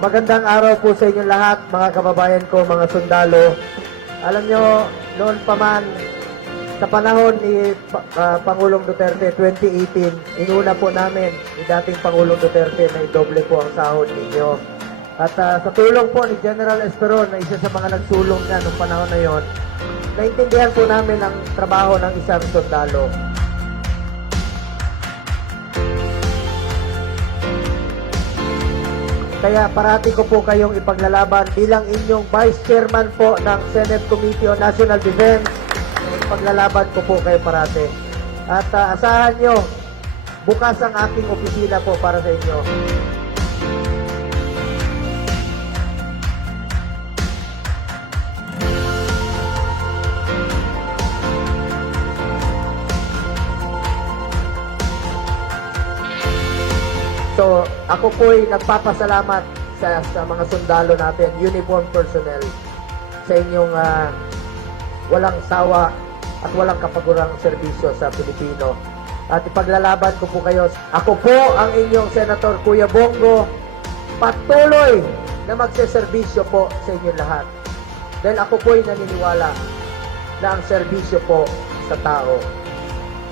Magandang araw po sa inyo lahat, mga kababayan ko, mga sundalo. Alam nyo, noon pa man, sa panahon ni Pangulong Duterte, 2018, inuna po namin ni dating Pangulong Duterte na idoble po ang sahod ninyo. At sa tulong po ni General Esperon, na isa sa mga nagsulong niya noong panahon na yon, naintindihan po namin ang trabaho ng isang sundalo. Kaya parati ko po kayong ipaglalaban bilang inyong Vice Chairman po ng Senate Committee on National Defense. Ipaglalaban ko po kayo parati. At asahan nyo, bukas ang aking opisina po para sa inyo. So, ako po'y nagpapasalamat sa mga sundalo natin, uniform personnel, sa inyong walang sawa at walang kapagurang serbisyo sa Pilipino. At ipaglalaban ko po kayo. Ako po ang inyong Senator Kuya Bongo, patuloy na magseserbisyo po sa inyong lahat. Dahil ako po'y naniniwala na ang serbisyo po sa tao,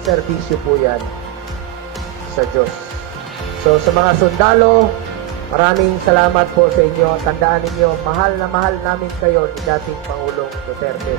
serbisyo po yan sa Diyos. So sa mga sundalo, maraming salamat po sa inyo. Tandaan ninyo, mahal na mahal namin kayo ni dating Pangulong Duterte.